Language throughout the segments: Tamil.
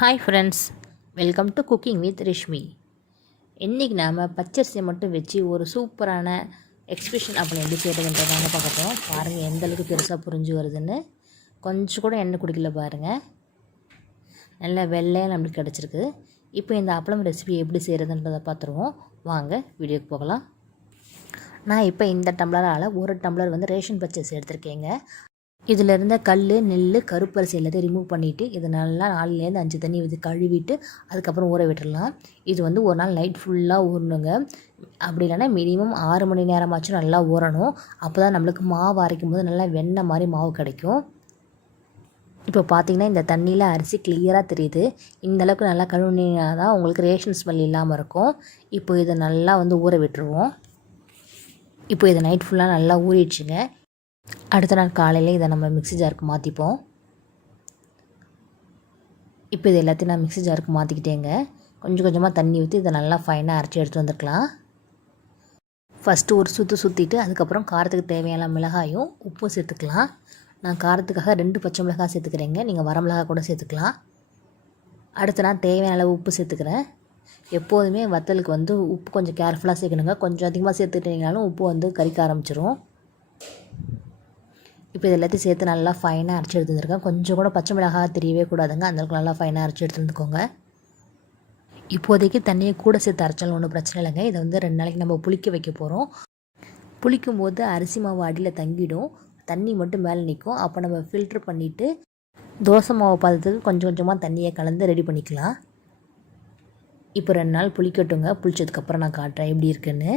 Hi friends welcome to cooking with Rashmi இன்றைக்கி நாம் பச்சரிசியை மட்டும் வச்சு ஒரு சூப்பரான எக்ஸ்பிரிஷன் அப்படி எப்படி செய்கிறதுன்றதாங்க பார்க்க போகிறோம் பாருங்கள் எந்த அளவுக்கு பெருசாக புரிஞ்சு வருதுன்னு. கொஞ்சம் கூட எண்ணெய் குடிக்கல பாருங்கள் நல்லா வெள்ளையாக நம்மளுக்கு கிடச்சிருக்கு. இப்போ இந்த அப்பளம் ரெசிபி எப்படி செய்கிறதுன்றதை பார்த்துருவோம். வாங்க வீடியோக்கு போகலாம். நான் இப்போ இந்த டம்ளரால் ஒரு டம்ளர் வந்து ரேஷன் பச்சரிசி எடுத்திருக்கேங்க. இதில் இருந்த கல் நெல் கருப்பரிசி எல்லாத்தையும் ரிமூவ் பண்ணிவிட்டு இது நல்லா நாலுலேருந்து அஞ்சு தண்ணி ஊற்றி கழுவிட்டு அதுக்கப்புறம் ஊற விட்டுடலாம் இது வந்து ஒரு நாள் நைட் ஃபுல்லாக ஊறணுங்க. அப்படி இல்லைன்னா மினிமம் ஆறு மணி நேரமாச்சும் நல்லா ஊறணும். அப்போ தான் நம்மளுக்கு மாவு அரைக்கும் போது நல்லா வெண்ணெய் மாதிரி மாவு கிடைக்கும். இப்போ பார்த்தீங்கன்னா இந்த தண்ணியில் அரிசி கிளியராக தெரியுது. இந்த அளவுக்கு நல்லா கழுவுனீங்கன்னா தான் உங்களுக்கு ரேஷன் ஸ்மெல் இல்லாமல் இருக்கும். இப்போ இதை நல்லா வந்து ஊற விட்டுருவோம். இப்போ இதை நைட் ஃபுல்லாக நல்லா ஊறிடுச்சுங்க. அடுத்த நாள் காலையில் இதை நம்ம மிக்ஸி ஜாருக்கு மாற்றிப்போம் இப்போ இது எல்லாத்தையும் நான் மிக்ஸி ஜாருக்கு மாற்றிக்கிட்டேங்க கொஞ்சம் கொஞ்சமாக தண்ணி ஊற்றி இதை நல்லா ஃபைனாக அரைச்சி எடுத்து வந்துருக்கலாம். ஃபஸ்ட்டு ஒரு சுற்று சுற்றிட்டு அதுக்கப்புறம் காரத்துக்கு தேவையான மிளகாயும் உப்பும் சேர்த்துக்கலாம். நான் காரத்துக்காக ரெண்டு பச்சை மிளகாய் சேர்த்துக்கிறேங்க. நீங்கள் வர மிளகாய் கூட சேர்த்துக்கலாம். அடுத்து நான் தேவையான அளவு உப்பு சேர்த்துக்கிறேன். எப்போதுமே வத்தலுக்கு வந்து உப்பு கொஞ்சம் கேர்ஃபுல்லாக சேர்க்கணுங்க. கொஞ்சம் அதிகமாக சேர்த்துக்கிட்டீங்கனாலும் உப்பு வந்து கறிக்க ஆரம்பிச்சிரும். இப்போ இது எல்லாத்தையும் சேர்த்து நல்லா ஃபைனாக அரைச்சி எடுத்து வந்துருக்கேன் கொஞ்சம் கூட பச்சை மிளகாய் தெரியவே கூடாதுங்க. அந்தளவுக்கு நல்லா ஃபைனாக அரைச்சி எடுத்து வந்துக்கோங்க இப்போதைக்கு தண்ணியை கூட சேர்த்து அரைச்சாலும் ஒன்றும் பிரச்சனை இல்லைங்க. இதை வந்து ரெண்டு நாளைக்கு நம்ம புளிக்க வைக்க போகிறோம் புளிக்கும் போது அரிசி மாவு அடியில் தங்கிடும். தண்ணி மட்டும் மேலே நிற்கும் அப்போ நம்ம ஃபில்ட்ரு பண்ணிவிட்டு தோசை மாவு பதத்துக்கு கொஞ்சம் கொஞ்சமாக தண்ணியை கலந்து ரெடி பண்ணிக்கலாம். இப்போ ரெண்டு நாள் புளிக்கட்டுங்க. புளிச்சதுக்கப்புறம் நான் காட்டுறேன் எப்படி இருக்குன்னு.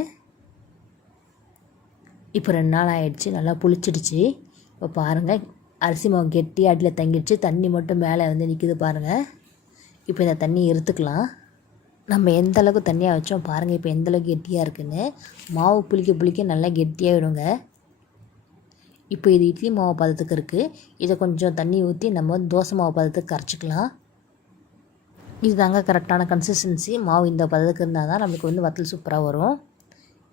இப்போ ரெண்டு நாள் ஆயிடுச்சு. நல்லா புளிச்சிடுச்சு. இப்போ பாருங்கள் அரிசி மாவு கெட்டி அடியில் தங்கிடுச்சு. தண்ணி மட்டும் மேலே வந்து நிற்கிது பாருங்கள் இப்போ இந்த தண்ணி எடுத்துக்கலாம். நம்ம எந்த அளவுக்கு தண்ணியாக வச்சோம் பாருங்கள் இப்போ எந்த அளவுக்கு கெட்டியாக இருக்குன்னு. மாவு புளிக்க புளிக்க நல்லா கெட்டியாகிடுங்க இப்போ இது இட்லி மாவு பதத்துக்கு இருக்குது இதை கொஞ்சம் தண்ணி ஊற்றி நம்ம தோசை மாவு பதத்துக்கு கரைச்சிக்கலாம். இது தாங்க கரெக்டான கன்சிஸ்டன்சி மாவு இந்த பதத்துக்கு இருந்தால் தான் நமக்கு வந்து வத்தல் சூப்பராக வரும்.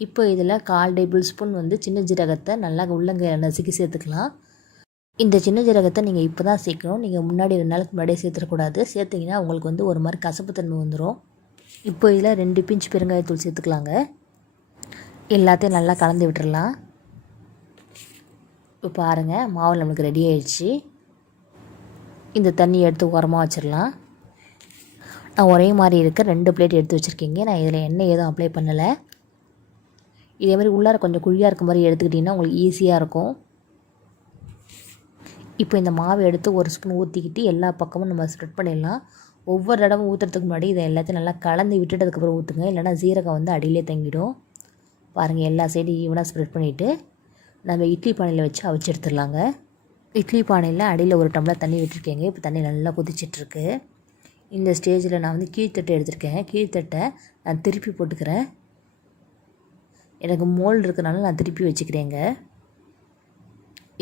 இப்போ இதில் கால் டேபிள் ஸ்பூன் வந்து சின்ன ஜீரகத்தை நல்லா உள்ளங்கையில் நசுக்கி சேர்த்துக்கலாம். இந்த சின்ன ஜீரகத்தை நீங்கள் இப்போ தான் சேர்க்கணும். நீங்கள் முன்னாடி ரெண்டு நாளுக்கு முன்னாடியே சேர்த்துடக்கூடாது. சேர்த்திங்கன்னா உங்களுக்கு வந்து ஒரு மாதிரி கசப்புத்தன்மை வந்துடும். இப்போ இதில் ரெண்டு பிஞ்ச் பெருங்காயத்தூள் சேர்த்துக்கலாங்க. எல்லாத்தையும் நல்லா கலந்து விட்டுடலாம். இப்போ பாருங்கள் மாவு நம்மளுக்கு ரெடி ஆயிடுச்சு. இந்த தண்ணி எடுத்து உரமாக வச்சிடலாம். நான் ஒரே மாதிரி இருக்க ரெண்டு பிளேட் எடுத்து வச்சுருக்கீங்க. நான் இதில் எண்ணெய் எதுவும் அப்ளை பண்ணலை. இதே மாதிரி உள்ளார கொஞ்சம் குழியாக இருக்க மாதிரி எடுத்துக்கிட்டிங்கன்னா உங்களுக்கு ஈஸியாக இருக்கும். இப்போ இந்த மாவை எடுத்து ஒரு ஸ்பூன் ஊற்றிக்கிட்டு எல்லா பக்கமும் நம்ம ஸ்ப்ரெட் பண்ணிடலாம். ஒவ்வொரு தடவை ஊற்றுறதுக்கு முன்னாடி இதை எல்லாத்தையும் நல்லா கலந்து விட்டுட்டு அதுக்கப்புறம் ஊற்றுங்க இல்லைனா ஜீரகம் வந்து அடியிலே தங்கிடும். பாருங்கள் எல்லா சைடும் ஈவனாக ஸ்ப்ரெட் பண்ணிவிட்டு நம்ம இட்லி பானையில் வச்சு அவிச்சு எடுத்துடலாங்க. இட்லி பானையில் அடியில் ஒரு டம்ளர் தண்ணி விட்டுருக்கேங்க. இப்போ தண்ணி நல்லா கொதிச்சிட்ருக்கு. இந்த ஸ்டேஜில் நான் வந்து கீழ்த்தட்டை எடுத்திருக்கேன். கீழ்த்தட்டை நான் திருப்பி போட்டுக்கிறேன். எனக்கு மோல்டு இருக்கிறனால நான் திருப்பி வச்சுக்கிறேங்க.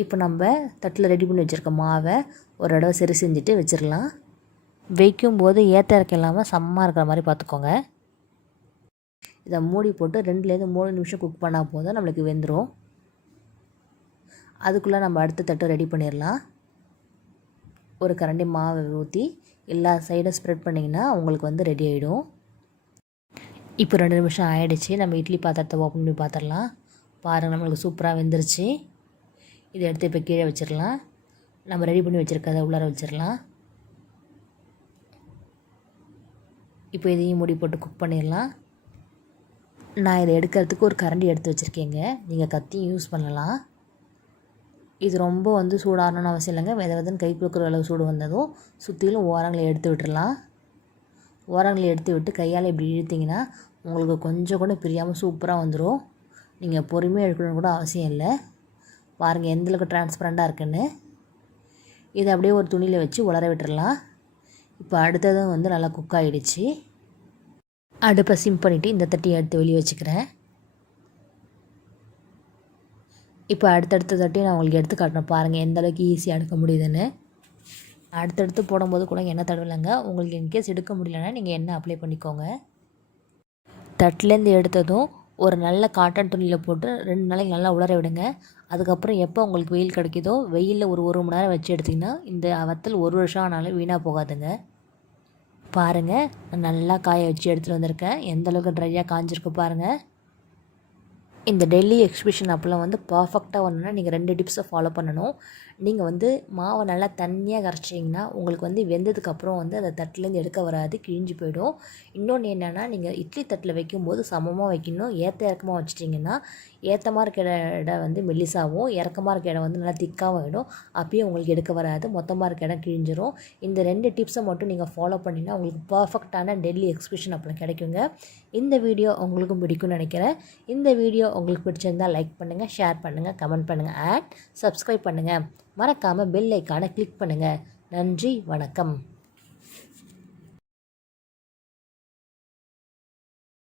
இப்போ நம்ம தட்டில் ரெடி பண்ணி வச்சுருக்க மாவை ஒரு தடவை சரி செஞ்சுட்டு வச்சிடலாம் வைக்கும் போது ஏற்ற இறக்க இல்லாமல் செம்மாக இருக்கிற மாதிரி பார்த்துக்கோங்க. இதை மூடி போட்டு ரெண்டுலேருந்து மூணு நிமிஷம் குக் பண்ணால் போதும் நம்மளுக்கு வெந்துடும் அதுக்குள்ளே நம்ம அடுத்த தட்டு ரெடி பண்ணிடலாம் ஒரு கரண்டி மாவை ஊற்றி எல்லா சைடும் ஸ்ப்ரெட் பண்ணிங்கன்னா உங்களுக்கு வந்து ரெடி ஆகிடும் இப்போ ரெண்டு நிமிஷம் ஆகிடுச்சு நம்ம இட்லி பாத்திரத்தை ஓப்பன் பண்ணி பார்த்துடலாம் பாருங்கள் நம்மளுக்கு சூப்பராக வெந்துருச்சு. இதை எடுத்து இப்போ கீழே வச்சிடலாம் நம்ம ரெடி பண்ணி வச்சுருக்கதை உள்ளார வச்சிடலாம் இப்போ இதையும் மூடி போட்டு குக் பண்ணிடலாம் நான் இதை எடுக்கிறதுக்கு ஒரு கரண்டி எடுத்து வச்சுருக்கேங்க. நீங்கள் கத்தியும் யூஸ் பண்ணலாம். இது ரொம்ப வந்து சூடாகணும்னு அவசியம் இல்லைங்க. வித விதன்னு கை கொடுக்குற அளவு சூடு வந்ததும் சுற்றிலும் ஓரங்களை எடுத்து விட்டுடலாம் ஓரங்களை எடுத்து விட்டு கையால் இப்படி இழுத்திங்கன்னா உங்களுக்கு கொஞ்சம் கூட பிரியாமல் சூப்பராக வந்துடும் நீங்கள் பொறுமையாக எடுக்கணும்னு கூட அவசியம் இல்லை. பாருங்கள் எந்தளவுக்கு டிரான்ஸ்பரண்ட்டாக இருக்குன்னு. இதை அப்படியே ஒரு துணியில் வச்சு உலர விட்டுடலாம் இப்போ அடுத்ததும் வந்து நல்லா குக் ஆகிடுச்சு அடுப்பை சிம் பண்ணிவிட்டு இந்த தட்டியை எடுத்து வெளியே வச்சுக்கிறேன். இப்போ அடுத்தடுத்த தட்டி நான் உங்களுக்கு எடுத்து காட்டுறேன் பாருங்கள் எந்த அளவுக்கு ஈஸியாக எடுக்க முடியுதுன்னு. அடுத்தடுத்து போடும்போது கூட எண்ணெய் தடவில்லைங்க உங்களுக்கு இன்கேஸ் எடுக்க முடியலன்னா நீங்கள் எண்ணெய் அப்ளை பண்ணிக்கோங்க. தட்டிலேருந்து எடுத்ததும் ஒரு நல்ல காட்டன் துணியில் போட்டு ரெண்டு நாளைக்கு நல்லா உலர விடுங்க. அதுக்கப்புறம் எப்போ உங்களுக்கு வெயில் கிடைக்குதோ வெயிலில் ஒரு ஒரு மணி நேரம் வச்சு எடுத்திங்கன்னா இந்த வத்தல் ஒரு வருஷம் ஆனாலும் வீணாக போகாதுங்க. பாருங்கள் நான் நல்லா காய வச்சு எடுத்துகிட்டு வந்திருக்கேன். எந்த அளவுக்கு ட்ரையாக காஞ்சிருக்கு பாருங்கள் இந்த டெல்லி எக்ஸிபிஷன் அப்போலாம் வந்து பர்ஃபெக்டாக வரணும்னா நீங்கள் ரெண்டு டிப்ஸை ஃபாலோ பண்ணணும். நீங்கள் வந்து மாவை நல்லா தண்ணியாக கரைச்சிங்கன்னா உங்களுக்கு வந்து வெந்ததுக்கப்புறம் வந்து அந்த தட்டிலேருந்து எடுக்க வராது கிழிஞ்சு போயிடும். இன்னொன்று என்னென்னா நீங்கள் இட்லி தட்டில் வைக்கும்போது சமமாக வைக்கணும். ஏற்ற இறக்கமாக வச்சிட்டிங்கன்னா ஏற்றமாக இருக்கிற இடம் வந்து மெல்லிசாகவும் இறக்கமாக இருக்க இடம் வந்து நல்லா திக்காகவும் ஆகிடும் அப்பயும் உங்களுக்கு எடுக்க வராது மொத்தமாக இருக்க இடம் கிழிஞ்சிரும். இந்த ரெண்டு டிப்ஸை மட்டும் நீங்கள் ஃபாலோ பண்ணிங்கன்னா உங்களுக்கு பர்ஃபெக்டான டெல்லி எக்ஸிபிஷன் அப்போலாம் கிடைக்குங்க. இந்த வீடியோ உங்களுக்கும் பிடிக்கும்னு நினைக்கிறேன். இந்த வீடியோ உங்களுக்கு பிடிச்சிருந்தால் லைக் பண்ணுங்கள் ஷேர் பண்ணுங்கள் கமெண்ட் பண்ணுங்கள் அண்ட் சப்ஸ்கிரைப் பண்ணுங்கள் மறக்காமல் பெல் ஐக்கானை கிளிக் பண்ணுங்கள் நன்றி வணக்கம்.